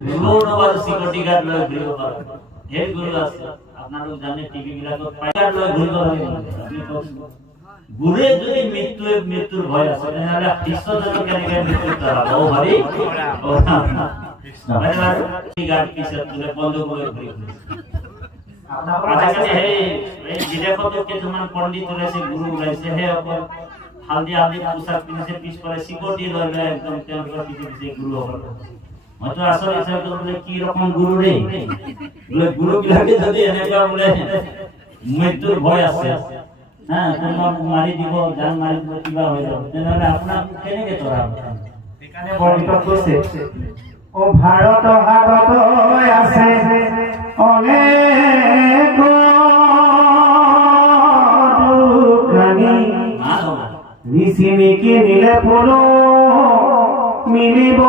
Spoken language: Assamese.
গুৰুৰ চিকিউৰিটি গাৰ্ড লৈ ঘূৰিব পাৰে ঢেৰ গুৰু আছে আপোনালোক জানে টিভি বিলাকত পাইকাৰ লৈ ঘূৰিব লাগে আপুনি কওকচোন গুৰুৱে যদি মৃত্যুৰ ভয় আছে তেনেহলে কৃষ্ণজনক কেনেকৈ মৃত্যু তৰাব ও হৰি ও ৰাম গাৰ্ড পিছত তুলে বন্ধু লৈ ঘূৰি আজিকালি সেই বিদেশতো কিছুমান পণ্ডিত ওলাইছে গুৰু ওলাইছে সেই অকল হালধীয়া পোচাক পিন্ধিছে পিছফালে চিকিউৰিটি লৈ লৈ একদম তেওঁলোকৰ পিছে পিছে গুৰুসকল মইতো আসল হিচাপে বলে কি রকম গুরু রে বলে গুরু বিলাকে যদি এনেকা বলে মৃত্যুর ভয় আছে হ্যাঁ তোমাক মারি দিব জান মারি দিব কিবা হয়ে যাব তেনেহলে আপনার কেনেকে তরাব এখানে বর্ণিত করছে ও ভারত আগত আছে অনেক দুখানি ঋষি নিকি নিলে পুরো মিলিব